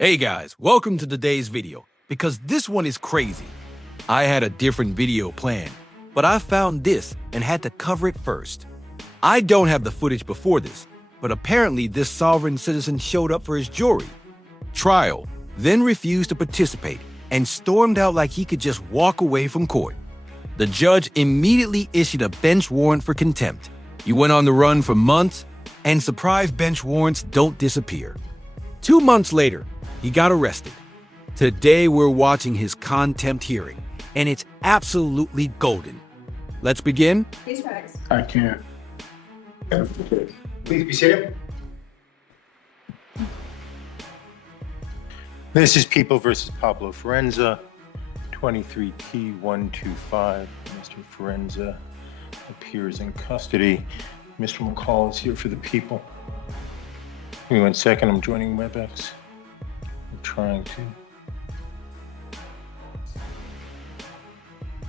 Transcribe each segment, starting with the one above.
Hey guys, welcome to today's video, because this one is crazy. I had a different video planned, but I found this and had to cover it first. I don't have the footage before this, but apparently this sovereign citizen showed up for his jury trial, then refused to participate and stormed out like he could just walk away from court. The judge immediately issued a bench warrant for contempt. He went on the run for months, and surprise bench warrants don't disappear. 2 months later, he got arrested. Today we're watching his contempt hearing, and it's absolutely golden. Let's begin. I can't. Please be seated. This is People versus Pablo Forenza, 23T125. Mr. Forenza appears in custody. Mr. McCall is here for the people. Give me 1 second, I'm joining WebEx. I'm trying to.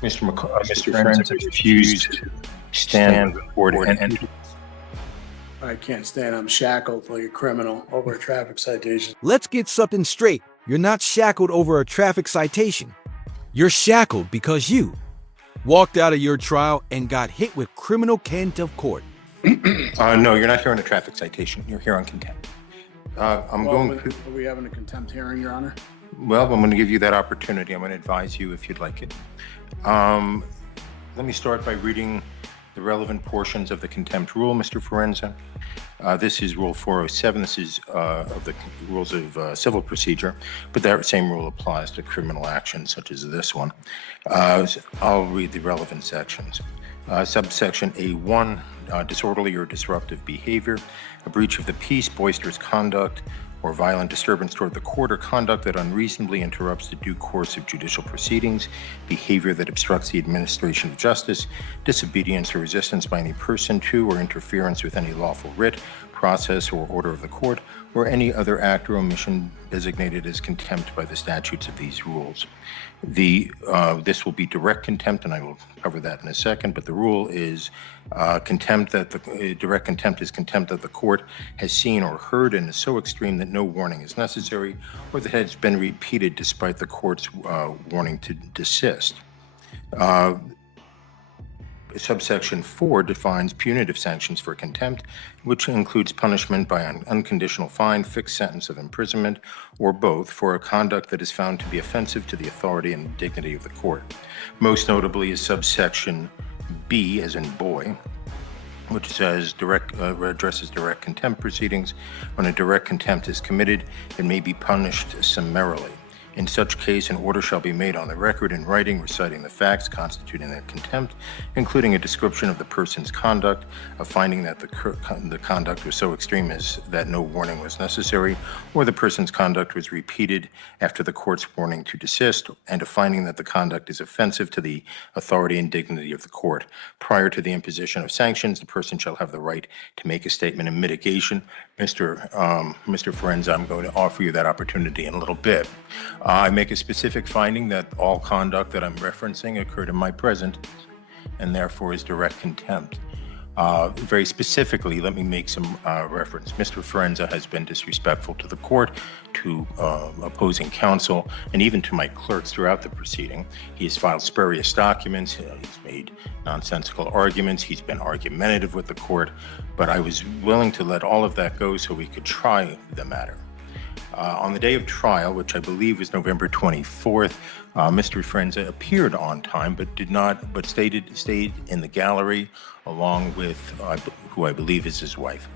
Mr. Forenza refused to stand before the end. I can't stand. I'm shackled like a criminal over a traffic citation. Let's get something straight. You're not shackled over a traffic citation. You're shackled because you walked out of your trial and got hit with criminal contempt of court. No, you're not here on a traffic citation. You're here on contempt. Are we having a contempt hearing, Your Honor? Well, I'm going to give you that opportunity. I'm going to advise you if you'd like it. Let me start by reading the relevant portions of the contempt rule, Mr. Forenza. This is Rule 407. This is of the rules of civil procedure, but that same rule applies to criminal actions such as this one. I'll read the relevant sections. Subsection A1, disorderly or disruptive behavior, a breach of the peace, boisterous conduct, or violent disturbance toward the court, or conduct that unreasonably interrupts the due course of judicial proceedings, behavior that obstructs the administration of justice, disobedience or resistance by any person to or interference with any lawful writ, process, or order of the court, or any other act or omission designated as contempt by the statutes of these rules. This will be direct contempt, and I will cover that in a second, but the rule is direct contempt is contempt that the court has seen or heard and is so extreme that no warning is necessary, or that has been repeated despite the court's warning to desist. Subsection 4 defines punitive sanctions for contempt, which includes punishment by an unconditional fine, fixed sentence of imprisonment, or both, for a conduct that is found to be offensive to the authority and dignity of the court. Most notably is subsection B, as in boy, which says addresses direct contempt proceedings. When a direct contempt is committed, it may be punished summarily. In such case, an order shall be made on the record in writing reciting the facts constituting that contempt, including a description of the person's conduct, a finding that the conduct was so extreme as that no warning was necessary, or the person's conduct was repeated after the court's warning to desist, and a finding that the conduct is offensive to the authority and dignity of the court. Prior to the imposition of sanctions, the person shall have the right to make a statement in mitigation. Mr. Forenza, I'm going to offer you that opportunity in a little bit. I make a specific finding that all conduct that I'm referencing occurred in my presence and therefore is direct contempt. Very specifically, let me make some reference. Mr. Forenza has been disrespectful to the court, to opposing counsel, and even to my clerks throughout the proceeding. He has filed spurious documents, he's made nonsensical arguments, he's been argumentative with the court, but I was willing to let all of that go so we could try the matter. On the day of trial, which I believe was November 24th, Mr. Forenza appeared on time, but stayed in the gallery along with who I believe is his wife.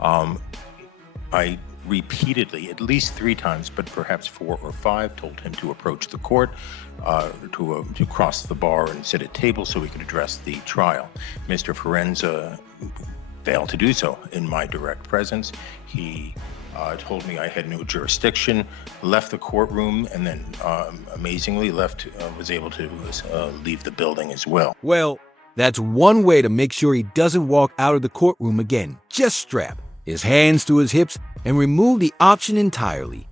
I repeatedly, at least 3 times, but perhaps 4 or 5, told him to approach the court, to cross the bar and sit at table so we could address the trial. Mr. Forenza failed to do so in my direct presence. He told me I had no jurisdiction, left the courtroom, and then amazingly was able to leave the building as well. Well, that's one way to make sure he doesn't walk out of the courtroom again. Just strap his hands to his hips and remove the option entirely.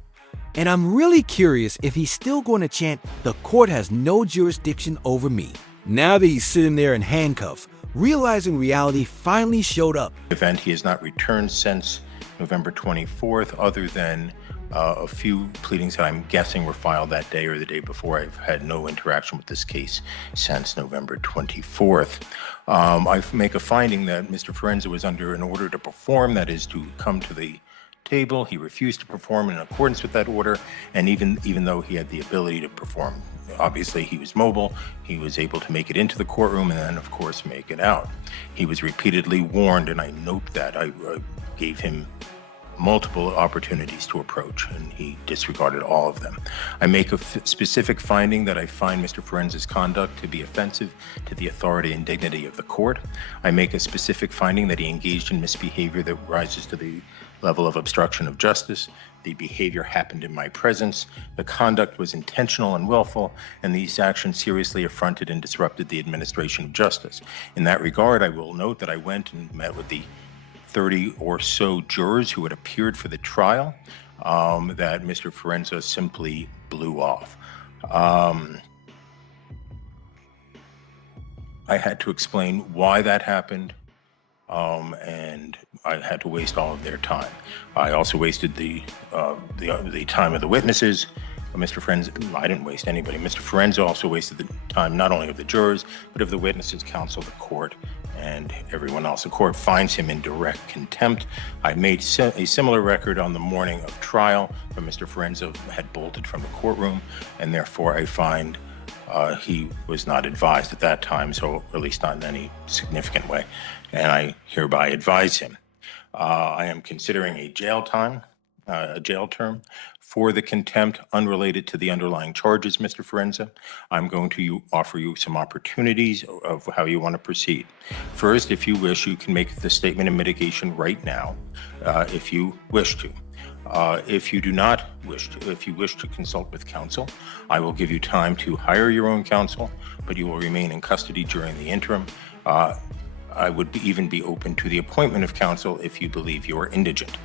And I'm really curious if he's still going to chant, "The court has no jurisdiction over me," now that he's sitting there in handcuffs, realizing reality finally showed up. Event he has not returned since November 24th, other than A few pleadings that I'm guessing were filed that day or the day before. I've had no interaction with this case since November 24th. I make a finding that Mr. Forenza was under an order to perform, that is to come to the table. He refused to perform in accordance with that order, and even though he had the ability to perform, obviously he was mobile, he was able to make it into the courtroom and then, of course, make it out. He was repeatedly warned, and I note that I gave him multiple opportunities to approach, and he disregarded all of them. I make a specific finding that I find Mr. Forenza's conduct to be offensive to the authority and dignity of the court. I make a specific finding that he engaged in misbehavior that rises to the level of obstruction of justice. The behavior happened in my presence. The conduct was intentional and willful, and these actions seriously affronted and disrupted the administration of justice. In that regard, I will note that I went and met with the 30 or so jurors who had appeared for the trial, that Mr. Forenza simply blew off. I had to explain why that happened, and I had to waste all of their time. I also wasted the time of the witnesses. Mr. Forenza, I didn't waste anybody. Mr. Forenza also wasted the time not only of the jurors, but of the witnesses, counsel, the court, and everyone else. The court finds him in direct contempt. I made a similar record on the morning of trial, where Mr. Forenza had bolted from the courtroom, and therefore I find he was not advised at that time, so at least not in any significant way, and I hereby advise him. I am considering a jail term for the contempt unrelated to the underlying charges, Mr. Forenza. I'm going to offer you some opportunities of how you want to proceed. First, if you wish, you can make the statement of mitigation right now, if you wish to. If you do not wish to, if you wish to consult with counsel, I will give you time to hire your own counsel, but you will remain in custody during the interim. I would even be open to the appointment of counsel if you believe you are indigent.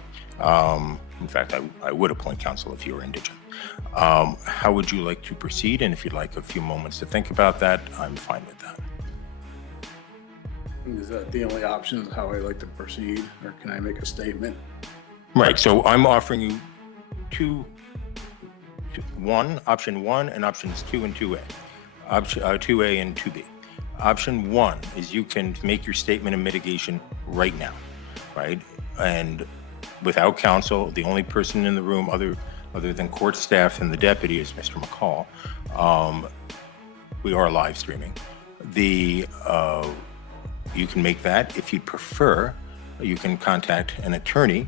In fact, I would appoint counsel if you were indigent. How would you like to proceed? And if you'd like a few moments to think about that, I'm fine with that. Is that the only option is how I like to proceed, or can I make a statement? Right, so I'm offering you option one and options 2 and 2A. 2A and 2B. Option 1 is you can make your statement of mitigation right now, right? And without counsel, the only person in the room other than court staff and the deputy is Mr. McCall. We are live streaming. You can make that. If you'd prefer, you can contact an attorney,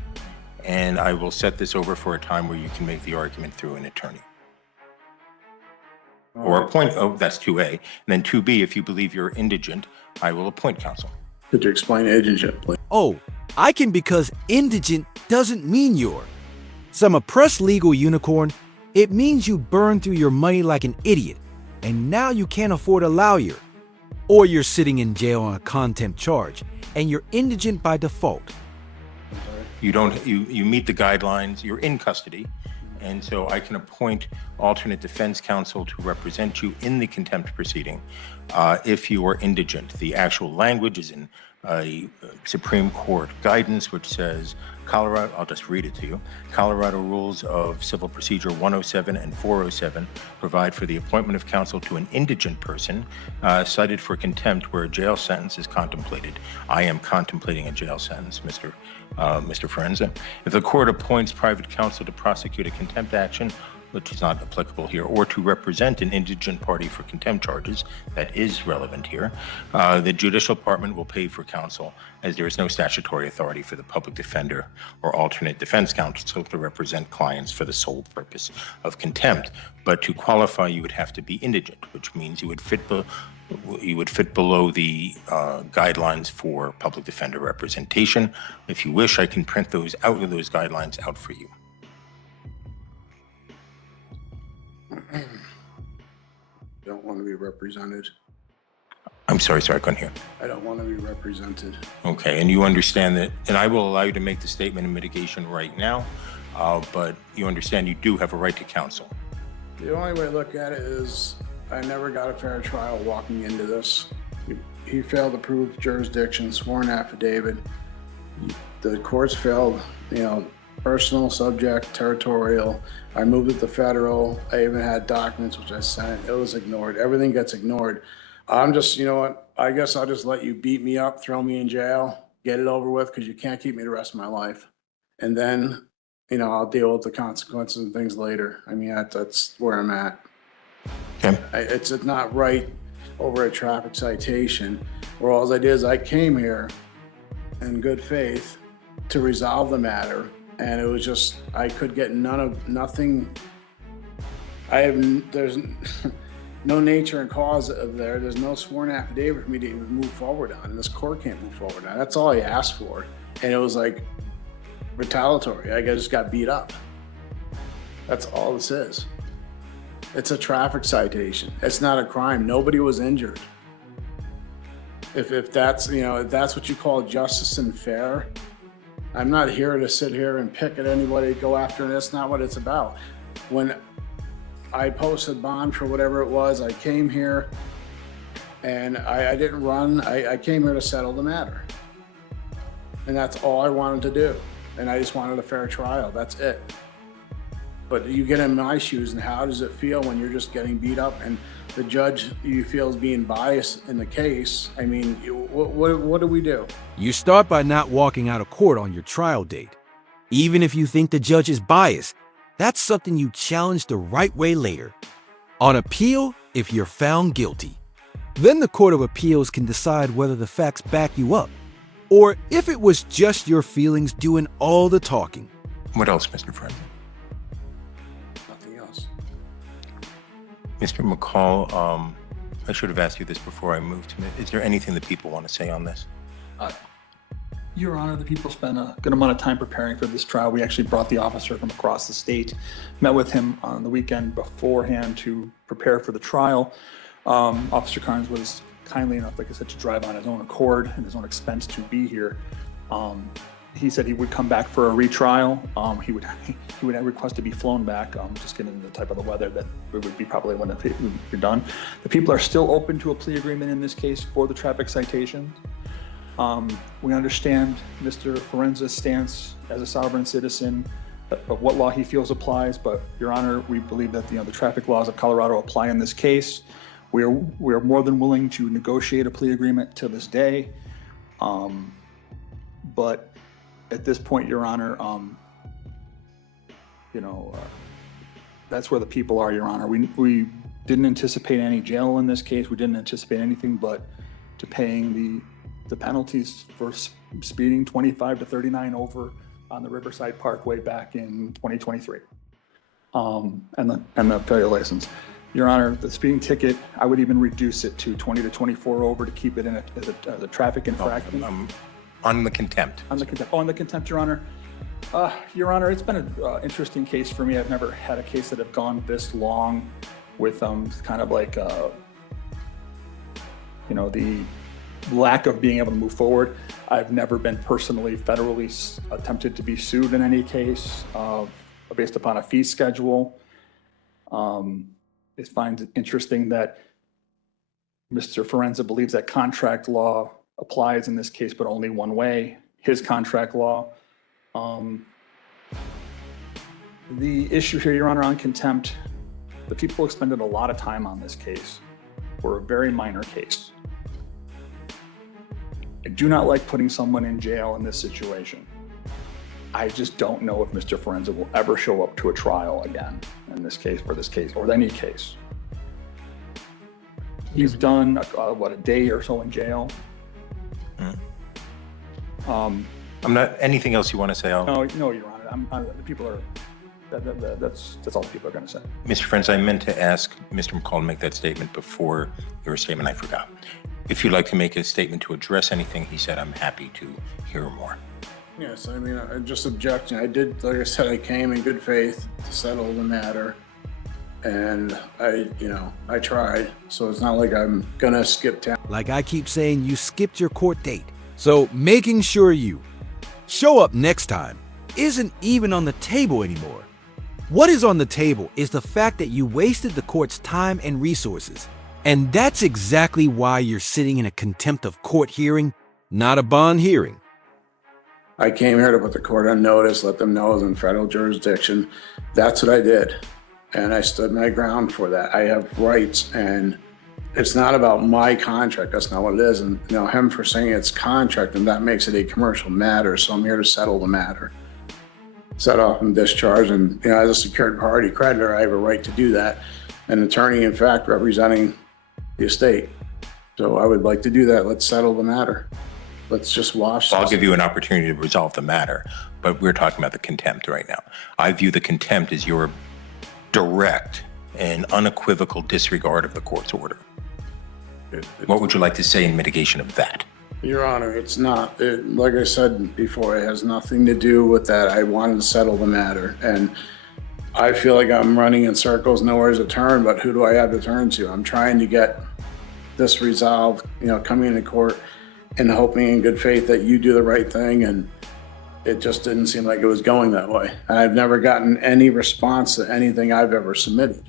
and I will set this over for a time where you can make the argument through an attorney. Or appoint, that's 2A. And then 2B, if you believe you're indigent, I will appoint counsel. Could you explain indigent, please? Oh, I can, because indigent doesn't mean you're some oppressed legal unicorn. It means you burn through your money like an idiot, and now you can't afford a lawyer. Or you're sitting in jail on a contempt charge, and you're indigent by default. You meet the guidelines, you're in custody, and so I can appoint alternate defense counsel to represent you in the contempt proceeding if you are indigent. The actual language is in a Supreme Court guidance, which says, Colorado, I'll just read it to you. Colorado Rules of Civil Procedure 107 and 407 provide for the appointment of counsel to an indigent person cited for contempt where a jail sentence is contemplated. I am contemplating a jail sentence, Mr. Forenza. If the court appoints private counsel to prosecute a contempt action, which is not applicable here, or to represent an indigent party for contempt charges, that is relevant here, the judicial department will pay for counsel, as there is no statutory authority for the public defender or alternate defense counsel to represent clients for the sole purpose of contempt. But to qualify, you would have to be indigent, which means you would fit below the guidelines for public defender representation. If you wish, I can print those guidelines out for you. Don't want to be represented. I'm sorry, I couldn't hear. I don't want to be represented. Okay, and you understand that, and I will allow you to make the statement of mitigation right now, but you understand you do have a right to counsel. The only way to look at it is I never got a fair trial walking into this. He failed to prove jurisdiction, sworn affidavit. The courts failed, personal, subject, territorial. I moved it to federal. I even had documents which I sent. It was ignored. Everything gets ignored. I'm just, you know what? I guess I'll just let you beat me up, throw me in jail, get it over with, because you can't keep me the rest of my life. And then, you know, I'll deal with the consequences and things later. I mean, that's where I'm at. Okay. It's not right over a traffic citation, where all I did is I came here in good faith to resolve the matter, and it was just, I could get nothing. There's no nature and cause of there. There's no sworn affidavit for me to even move forward on, and this court can't move forward on. That's all I asked for, and it was like retaliatory. I just got beat up. That's all this is. It's a traffic citation. It's not a crime. Nobody was injured. If that's, you know, if that's what you call justice and fair, I'm not here to sit here and pick at anybody, go after, and that's not what it's about. When I posted bond for whatever it was, I came here and I didn't run. I came here to settle the matter. And that's all I wanted to do. And I just wanted a fair trial. That's it. But you get in my shoes, and how does it feel when you're just getting beat up and the judge you feel is being biased in the case? I mean, what do we do? You start by not walking out of court on your trial date. Even if you think the judge is biased, that's something you challenge the right way later. On appeal, if you're found guilty. Then the Court of Appeals can decide whether the facts back you up, or if it was just your feelings doing all the talking. What else, Mr. Friend? Nothing else. Mr. McCall, I should have asked you this before I moved to it. Is there anything that people want to say on this? Your Honor, the people spent a good amount of time preparing for this trial. We actually brought the officer from across the state, met with him on the weekend beforehand to prepare for the trial. Officer Carnes was kindly enough, like I said, to drive on his own accord and his own expense to be here. He said he would come back for a retrial. He would request to be flown back, just given the type of the weather that it would be probably when it would be done. The people are still open to a plea agreement in this case for the traffic citations. We understand Mr. Forenza's stance as a sovereign citizen of what law he feels applies, but Your Honor, we believe that the traffic laws of Colorado apply in this case. We are more than willing to negotiate a plea agreement to this day, but at this point, Your Honor, that's where the people are, Your Honor. We didn't anticipate any jail in this case. We didn't anticipate anything but to paying the penalties for speeding 25 to 39 over on the Riverside Parkway back in 2023, and the failure license. Your Honor, the speeding ticket, I would even reduce it to 20 to 24 over to keep it in as a traffic infraction. On the contempt. On the contempt. Oh, on the contempt, Your Honor. Your Honor, it's been an interesting case for me. I've never had a case that have gone this long with kind of like, the lack of being able to move forward. I've never been personally federally attempted to be sued in any case based upon a fee schedule. I find it interesting that Mr. Forenza believes that contract law applies in this case, but only one way, his contract law. The issue here, Your Honor, on contempt, the people expended a lot of time on this case for a very minor case. I do not like putting someone in jail in this situation. I just don't know if Mr. Forenza will ever show up to a trial again in this case, or any case. He's done, a day or so in jail. I'm not, anything else you want to say? No, Your Honor, the people are, that's all the people are going to say. Mr. Friends, I meant to ask Mr. McCall to make that statement before your statement. I forgot. If you'd like to make a statement to address anything he said, I'm happy to hear more. Yes, I mean, I'm just objecting. I did, like I said, I came in good faith to settle the matter, and I tried. So it's not like I'm gonna skip town. Like I keep saying, you skipped your court date. So making sure you show up next time isn't even on the table anymore. What is on the table is the fact that you wasted the court's time and resources. And that's exactly why you're sitting in a contempt of court hearing, not a bond hearing. I came here to put the court on notice, let them know I was in federal jurisdiction. That's what I did. And I stood my ground for that. I have rights, and it's not about my contract. That's not what it is. And him for saying it's contract, and that makes it a commercial matter. So I'm here to settle the matter. Set off and discharge. And as a secured party creditor, I have a right to do that. An attorney, in fact, representing the estate. So I would like to do that. Let's settle the matter. Let's just wash. I'll give you an opportunity to resolve the matter, but we're talking about the contempt right now. I view the contempt as your direct and unequivocal disregard of the court's order. What would you like to say in mitigation of that? Your Honor, it's not. Like I said before, it has nothing to do with that. I wanted to settle the matter, and I feel like I'm running in circles, nowhere to turn, but who do I have to turn to? I'm trying to get this resolved, coming into court and hoping in good faith that you do the right thing, and it just didn't seem like it was going that way. I've never gotten any response to anything I've ever submitted,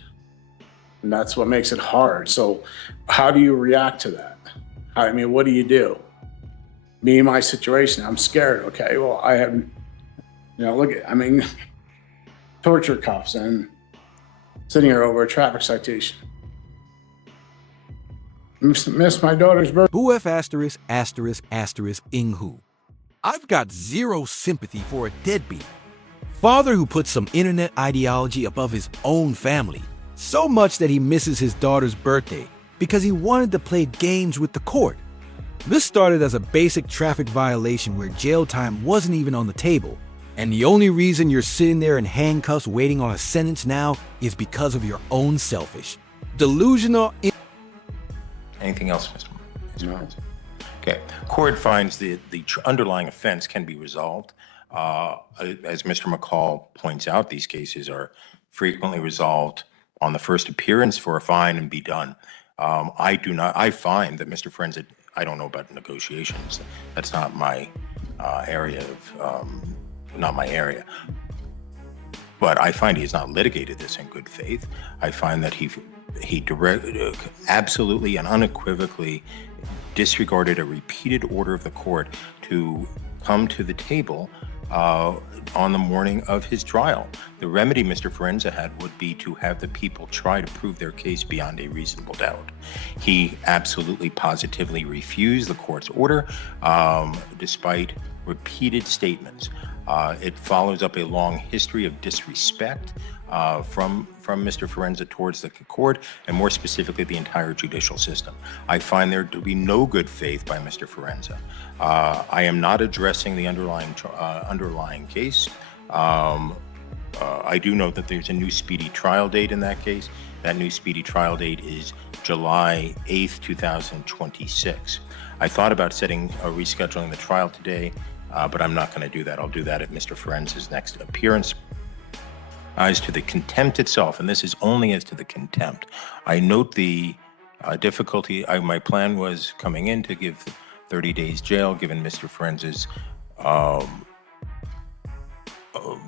and that's what makes it hard. So how do you react to that? What do you do? Me and my situation, I'm scared. Okay, well, I have, torture cuffs and sitting here over a traffic citation. Miss my daughter's birthday. Boof asterisk asterisk asterisk Inghu. I've got zero sympathy for a deadbeat father who puts some internet ideology above his own family, so much that he misses his daughter's birthday because he wanted to play games with the court. This started as a basic traffic violation where jail time wasn't even on the table, and the only reason you're sitting there in handcuffs waiting on a sentence now is because of your own selfish, delusional. Anything else, Mr. No. Okay. Court finds the underlying offense can be resolved. As Mr. McCall points out, these cases are frequently resolved on the first appearance for a fine and be done. I find that Mr. Forenza, I don't know about negotiations. That's not my area But I find he has not litigated this in good faith. I find that he absolutely and unequivocally disregarded a repeated order of the court to come to the table on the morning of his trial. The remedy Mr. Forenza had would be to have the people try to prove their case beyond a reasonable doubt. He absolutely positively refused the court's order, despite repeated statements. It follows up a long history of disrespect from Mr. Forenza towards the court, and more specifically, the entire judicial system. I find there to be no good faith by Mr. Forenza. I am not addressing the underlying case. I do know that there's a new speedy trial date in that case. That new speedy trial date is July 8th, 2026. I thought about rescheduling the trial today, but I'm not going to do that. I'll do that at Mr. Forenza's next appearance. As to the contempt itself, and this is only as to the contempt, I note the difficulty. My plan was coming in to give 30 days jail, given Mr. Forenza's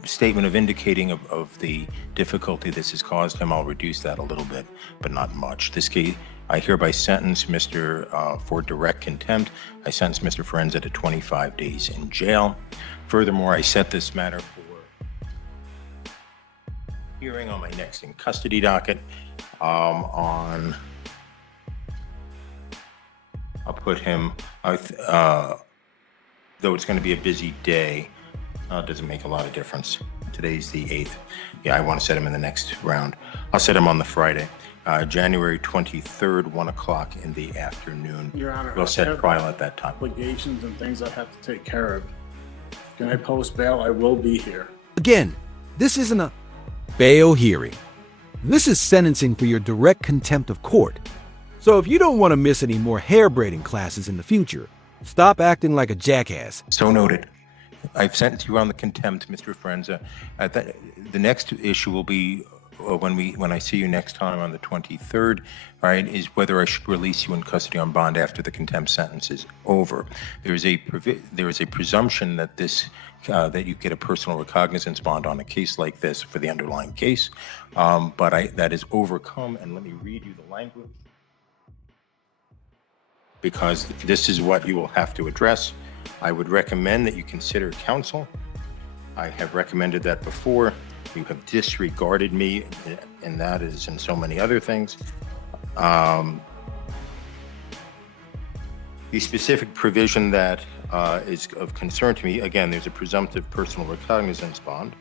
statement of indicating of the difficulty this has caused him. I'll reduce that a little bit, but not much. This case, I hereby sentence Mr. For direct contempt. I sentence Mr. Forenza to 25 days in jail. Furthermore, I set this matter for hearing on my next in custody docket I'll put him, though it's going to be a busy day, it doesn't make a lot of difference. Today's the 8th. Yeah, I want to set him in the next round. I'll set him on the Friday, January 23rd, 1 o'clock in the afternoon. Your Honor, we'll set trial at that time. Obligations and things I have to take care of. Can I post bail? I will be here. Again, this isn't a bail hearing. This is sentencing for your direct contempt of court. So if you don't want to miss any more hair-braiding classes in the future, stop acting like a jackass. So noted. I've sentenced you on the contempt, Mr. Forenza. The next issue will be when I see you next time on the 23rd, right, is whether I should release you in custody on bond after the contempt sentence is over. There is a presumption that that you get a personal recognizance bond on a case like this for the underlying case, but that is overcome. And let me read you the language, because this is what you will have to address. I would recommend that you consider counsel. I have recommended that before. You have disregarded me, and that is in so many other things. The specific provision that is of concern to me, again, there's a presumptive personal recognizance bond.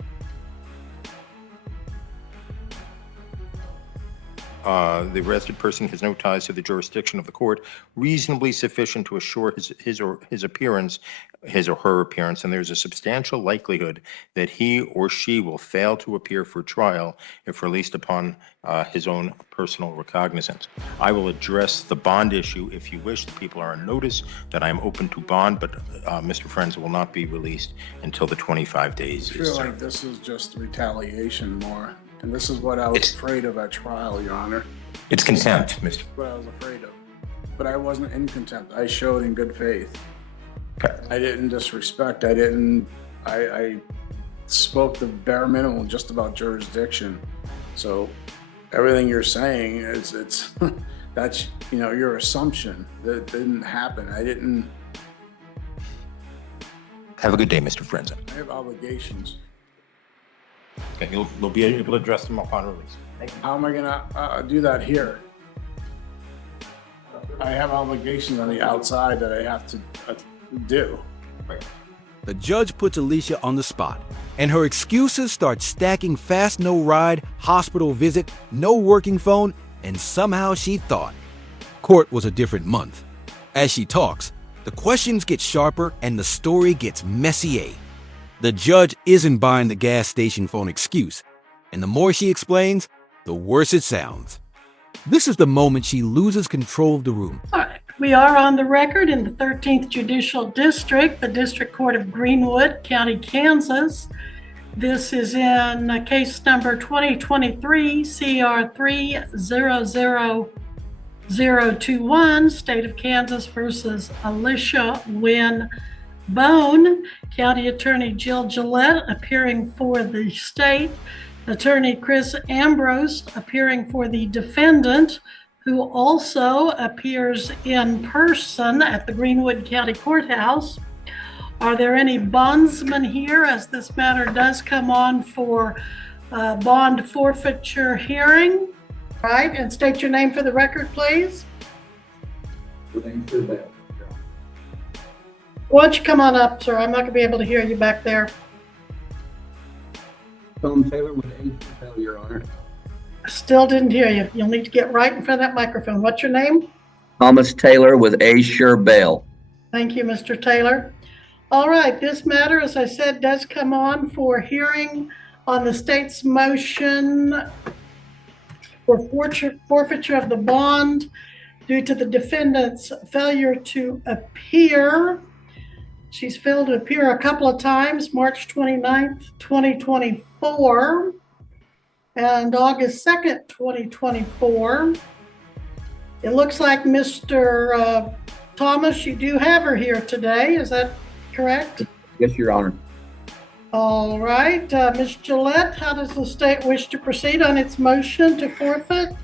The arrested person has no ties to the jurisdiction of the court, reasonably sufficient to assure his or her appearance, and there's a substantial likelihood that he or she will fail to appear for trial if released upon his own personal recognizance. I will address the bond issue if you wish. The people are on notice that I am open to bond, but Mr. Frenza will not be released until the 25 days I feel is like served. this is just retaliation more. And this is what I was afraid of at trial, Your Honor. It's contempt, Mr. What I was afraid of. But I wasn't in contempt. I showed in good faith. Okay. I didn't disrespect. I spoke the bare minimum just about jurisdiction. So everything you're saying is, that's, your assumption. That didn't happen. I didn't. Have a good day, Mr. Frenza. I have obligations. Okay, you'll be able to address them upon release. How am I gonna do that here? I have obligations on the outside that I have to do. The judge puts Alicia on the spot, and her excuses start stacking: fast no ride, hospital visit, no working phone, and somehow she thought. Court was a different month. As she talks, the questions get sharper and the story gets messier. The judge isn't buying the gas station phone excuse, and the more she explains, the worse it sounds. This is the moment she loses control of the room. All right. We are on the record in the 13th Judicial District, the District Court of Greenwood, County, Kansas. This is in case number 2023 CR 300021, State of Kansas versus Alicia Wynn Bone. County Attorney Jill Gillette appearing for the state. Attorney Chris Ambrose appearing for the defendant, who also appears in person at the Greenwood County Courthouse. Are there any bondsmen here, as this matter does come on for bond forfeiture hearing? All right, and state your name for the record, please. Why don't you come on up, sir? I'm not gonna be able to hear you back there. Tom Taylor with A. Your Honor. Still didn't hear you. You'll need to get right in front of that microphone. What's your name? Thomas Taylor with A. Sure Bail. Thank you, Mr. Taylor. All right, this matter, as I said, does come on for hearing on the state's motion for forfeiture of the bond due to the defendant's failure to appear. She's failed to appear a couple of times, March 29th, 2024, and August 2nd, 2024. It looks like Mr. Thomas, you do have her here today. Is that correct? Yes, Your Honor. All right. Ms. Gillette, how does the state wish to proceed on its motion to forfeit?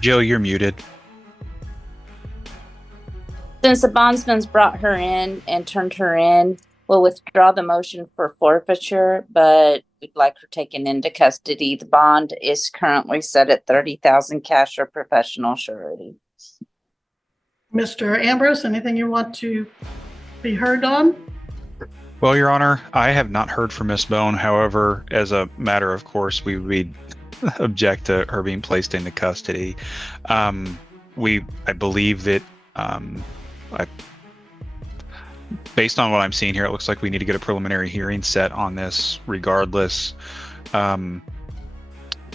Jill, you're muted. Since the bondsman's brought her in and turned her in, we'll withdraw the motion for forfeiture, but we'd like her taken into custody. The bond is currently set at $30,000 cash or professional surety. Mr. Ambrose, anything you want to be heard on? Well, Your Honor, I have not heard from Miss Bone. However, as a matter of course, we would object to her being placed into custody. I believe that based on what I'm seeing here, it looks like we need to get a preliminary hearing set on this regardless.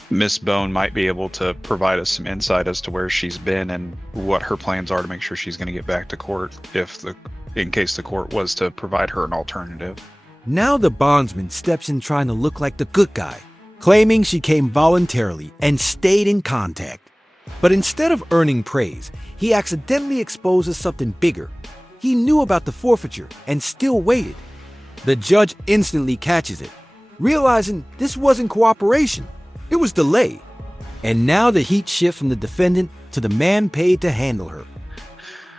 Miss Bone might be able to provide us some insight as to where she's been and what her plans are to make sure she's going to get back to court in case the court was to provide her an alternative. Now the bondsman steps in trying to look like the good guy, claiming she came voluntarily and stayed in contact. But instead of earning praise, he accidentally exposes something bigger. He knew about the forfeiture and still waited. The judge instantly catches it, realizing this wasn't cooperation, it was delay. And now the heat shifts from the defendant to the man paid to handle her.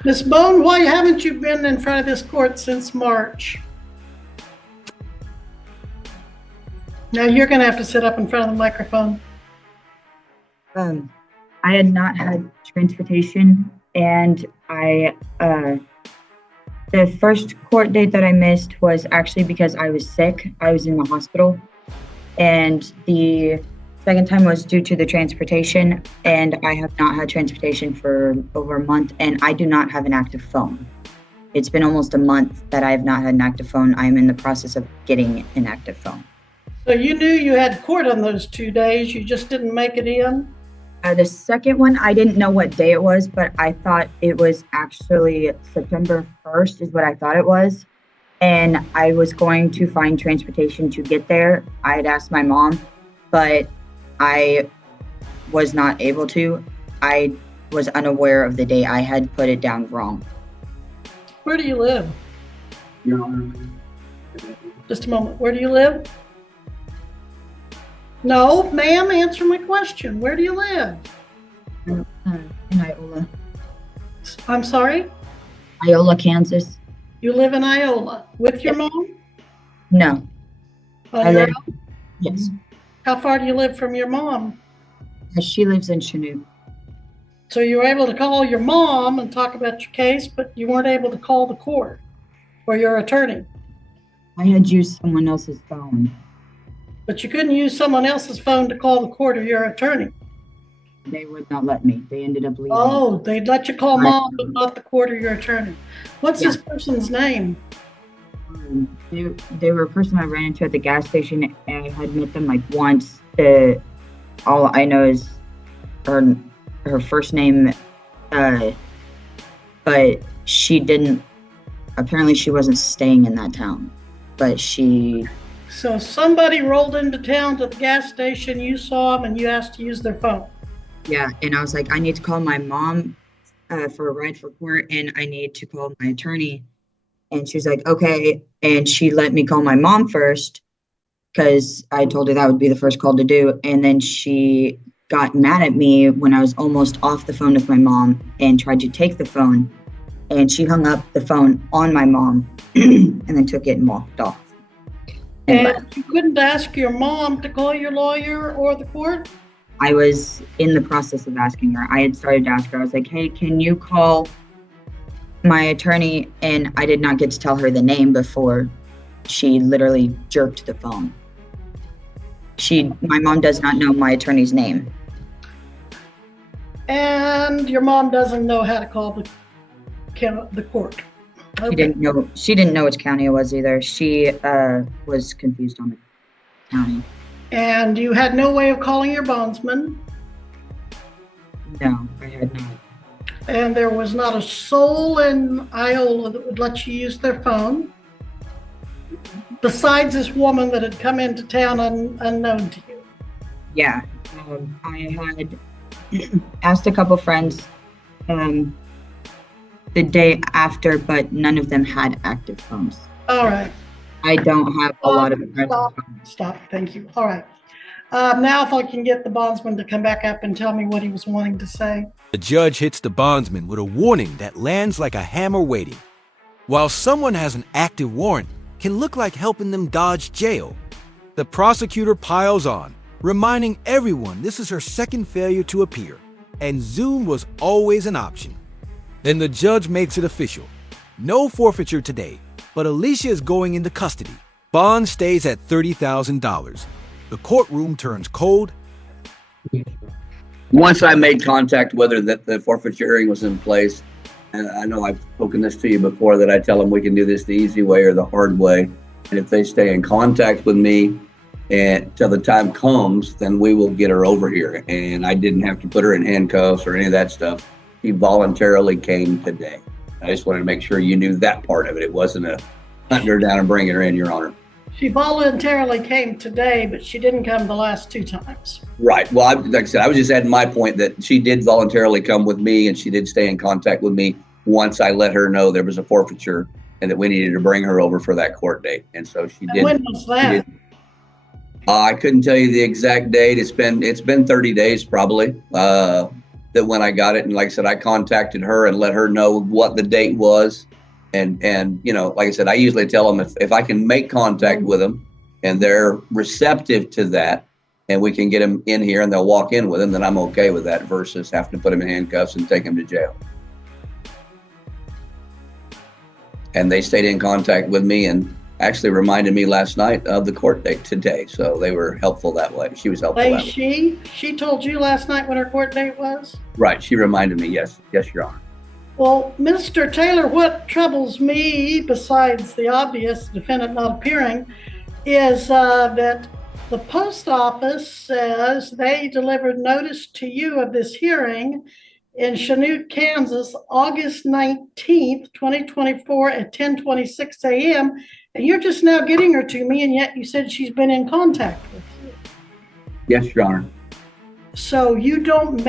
Ms. Bone, why haven't you been in front of this court since March? Now you're going to have to sit up in front of the microphone. I had not had transportation, and the first court date that I missed was actually because I was sick. I was in the hospital, and the second time was due to the transportation, and I have not had transportation for over a month, and I do not have an active phone. It's been almost a month that I have not had an active phone. I am in the process of getting an active phone. So you knew you had court on those 2 days, you just didn't make it in? The second one, I didn't know what day it was, but I thought it was actually September 1st is what I thought it was. And I was going to find transportation to get there. I had asked my mom, but I was not able to. I was unaware of the day. I had put it down wrong. Where do you live? Your Honor. Just a moment. Where do you live? No, ma'am, answer my question. Where do you live? In Iola. I'm sorry? Iola, Kansas. You live in Iola with your mom? No. On I your live, own? yes. How far do you live from your mom? She lives in Chinook. So you were able to call your mom and talk about your case, but you weren't able to call the court or your attorney. I had used someone else's phone. But you couldn't use someone else's phone to call the court or your attorney. They would not let me. They ended up leaving. Oh, they'd let you call mom, but not the court or your attorney. What's Yeah. this person's name? They were a person I ran into at the gas station. And I had met them like once. All I know is her first name, but she didn't. Apparently, she wasn't staying in that town, but she. So somebody rolled into town to the gas station, you saw them, and you asked to use their phone. Yeah, and I was like, I need to call my mom for a ride for court, and I need to call my attorney. And she was like, okay. And she let me call my mom first because I told her that would be the first call to do. And then she got mad at me when I was almost off the phone with my mom and tried to take the phone. And she hung up the phone on my mom and then took it and walked off. And you couldn't ask your mom to call your lawyer or the court? I was in the process of asking her. I had started to ask her. I was like, hey, can you call my attorney? And I did not get to tell her the name before she literally jerked the phone. My mom does not know my attorney's name. And your mom doesn't know how to call the court. Okay. She didn't know which county it was either. She was confused on the county. And you had no way of calling your bondsman. No, I had not. And there was not a soul in Iola that would let you use their phone, besides this woman that had come into town unknown to you. Yeah, I had asked a couple friends the day after, but none of them had active phones. All right. I don't have a lot of friends. Stop. Thank you. All right. Now if I can get the bondsman to come back up and tell me what he was wanting to say. The judge hits the bondsman with a warning that lands like a hammer waiting. While someone has an active warrant, can look like helping them dodge jail. The prosecutor piles on, reminding everyone this is her second failure to appear, and Zoom was always an option. Then the judge makes it official. No forfeiture today, but Alicia is going into custody. Bond stays at $30,000. The courtroom turns cold. Once I made contact with her that the forfeiture hearing was in place, and I know I've spoken this to you before, that I tell them we can do this the easy way or the hard way. And if they stay in contact with me and till the time comes, then we will get her over here. And I didn't have to put her in handcuffs or any of that stuff. She voluntarily came today. I just wanted to make sure you knew that part of it. It wasn't a hunting her down and bringing her in, Your Honor. She voluntarily came today, but she didn't come the last 2 times. Right. Well, like I said, I was just adding my point that she did voluntarily come with me, and she did stay in contact with me once I let her know there was a forfeiture and that we needed to bring her over for that court date. And so she did. And when was that? I couldn't tell you the exact date. It's been 30 days probably, that when I got it. And like I said, I contacted her and let her know what the date was. And you know, like I said, I usually tell them if I can make contact with them and they're receptive to that and we can get them in here and they'll walk in with them, then I'm okay with that versus having to put them in handcuffs and take them to jail. And they stayed in contact with me and actually reminded me last night of the court date today. So they were helpful that way. She was helpful that way. She told you last night what her court date was? Right. She reminded me. Yes. Yes, Your Honor. Well, Mr. Taylor, what troubles me, besides the obvious defendant not appearing, is that the post office says they delivered notice to you of this hearing in Chanute, Kansas, August 19th, 2024 at 10:26 a.m. And you're just now getting her to me, and yet you said she's been in contact with you. Yes, Your Honor. So you don't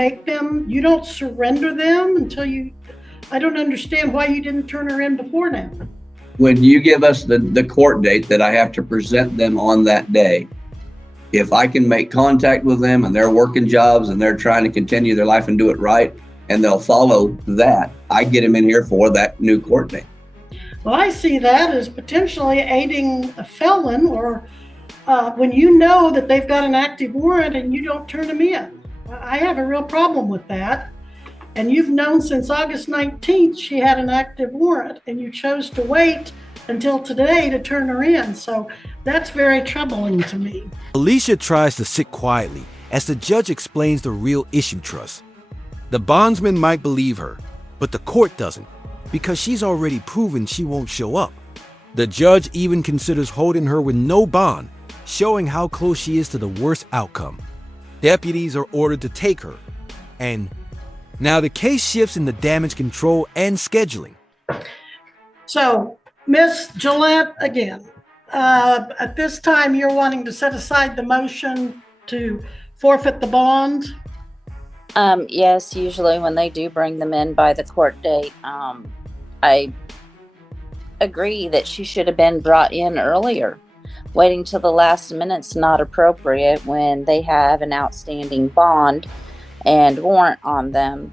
surrender them until I don't understand why you didn't turn her in before now. When you give us the court date that I have to present them on that day, if I can make contact with them and they're working jobs and they're trying to continue their life and do it right, and they'll follow that, I get them in here for that new court date. Well, I see that as potentially aiding a felon, or when you know that they've got an active warrant and you don't turn them in. I have a real problem with that. And you've known since August 19th she had an active warrant, and you chose to wait until today to turn her in. So that's very troubling to me. Alicia tries to sit quietly as the judge explains the real issue trust. The bondsman might believe her, but the court doesn't, because she's already proven she won't show up. The judge even considers holding her with no bond, showing how close she is to the worst outcome. Deputies are ordered to take her, and now the case shifts in the damage control and scheduling. So, Ms. Gillette, again, at this time you're wanting to set aside the motion to forfeit the bond? Yes, usually when they do bring them in by the court date, I agree that she should have been brought in earlier. Waiting till the last minute's not appropriate when they have an outstanding bond and warrant on them.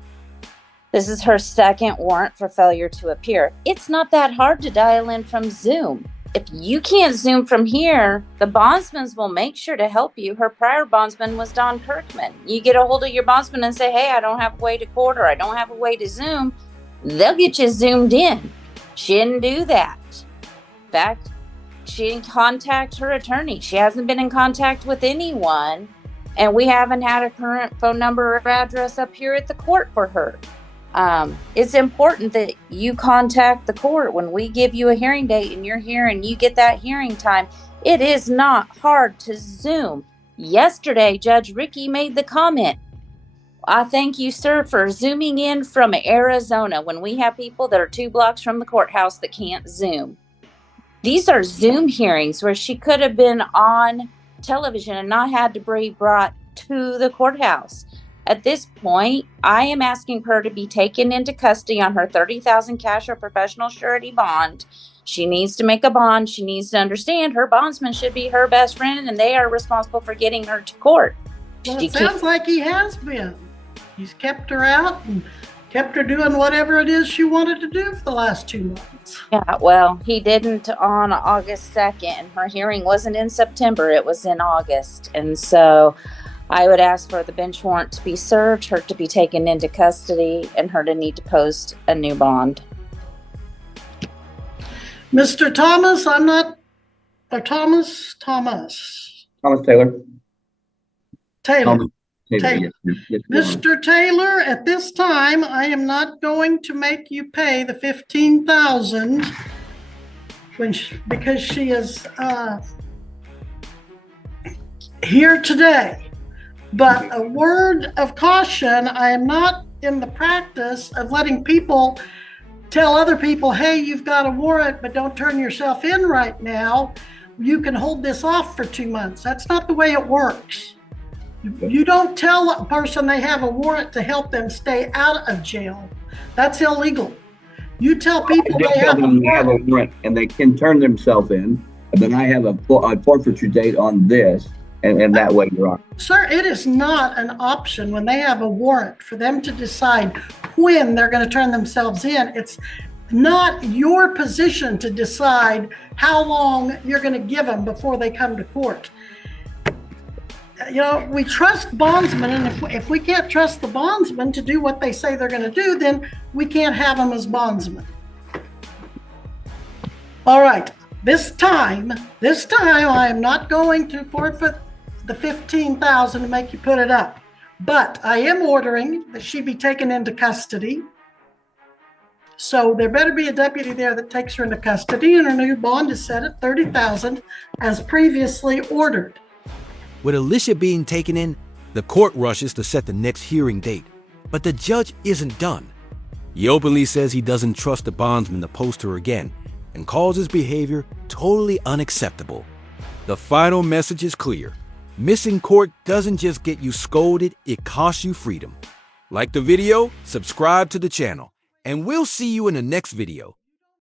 This is her second warrant for failure to appear. It's not that hard to dial in from Zoom. If you can't Zoom from here, the bondsmans will make sure to help you. Her prior bondsman was Don Kirkman. You get a hold of your bondsman and say, hey, I don't have a way to court, or I don't have a way to Zoom. They'll get you Zoomed in. She didn't do that. In fact, she didn't contact her attorney. She hasn't been in contact with anyone, and we haven't had a current phone number or address up here at the court for her. It's important that you contact the court when we give you a hearing date and you're here and you get that hearing time. It is not hard to Zoom. Yesterday, Judge Ricky made the comment. I thank you, sir, for Zooming in from Arizona when we have people that are 2 blocks from the courthouse that can't Zoom. These are Zoom hearings where she could have been on television and not had to be brought to the courthouse. At this point, I am asking her to be taken into custody on her $30,000 cash or professional surety bond. She needs to make a bond. She needs to understand her bondsman should be her best friend, and they are responsible for getting her to court. Well, it sounds like he has been. He's kept her out and kept her doing whatever it is she wanted to do for the last 2 months. Yeah, well, he didn't on August 2nd. Her hearing wasn't in September. It was in August. And so I would ask for the bench warrant to be served, her to be taken into custody, and her to need to post a new bond. Mr. Thomas, Thomas Taylor. Taylor. Taylor. Yes, Mr. Taylor, at this time, I am not going to make you pay the $15,000 because she is here today. But a word of caution, I am not in the practice of letting people tell other people, hey, you've got a warrant, but don't turn yourself in right now. You can hold this off for 2 months. That's not the way it works. You don't tell a person they have a warrant to help them stay out of jail. That's illegal. You tell people they have a warrant and they can turn themselves in. Then I have a forfeiture date on this, And that way, Your Honor. Sir, it is not an option when they have a warrant for them to decide when they're going to turn themselves in. It's not your position to decide how long you're going to give them before they come to court. You know, we trust bondsmen, and if we can't trust the bondsmen to do what they say they're going to do, then we can't have them as bondsmen. All right, this time, I am not going to forfeit the $15,000 to make you put it up, but I am ordering that she be taken into custody. So there better be a deputy there that takes her into custody, and her new bond is set at $30,000 as previously ordered. With Alicia being taken in, the court rushes to set the next hearing date, but the judge isn't done. He openly says he doesn't trust the bondsman to post her again and calls his behavior totally unacceptable. The final message is clear. Missing court doesn't just get you scolded, it costs you freedom. Like the video, subscribe to the channel, and we'll see you in the next video.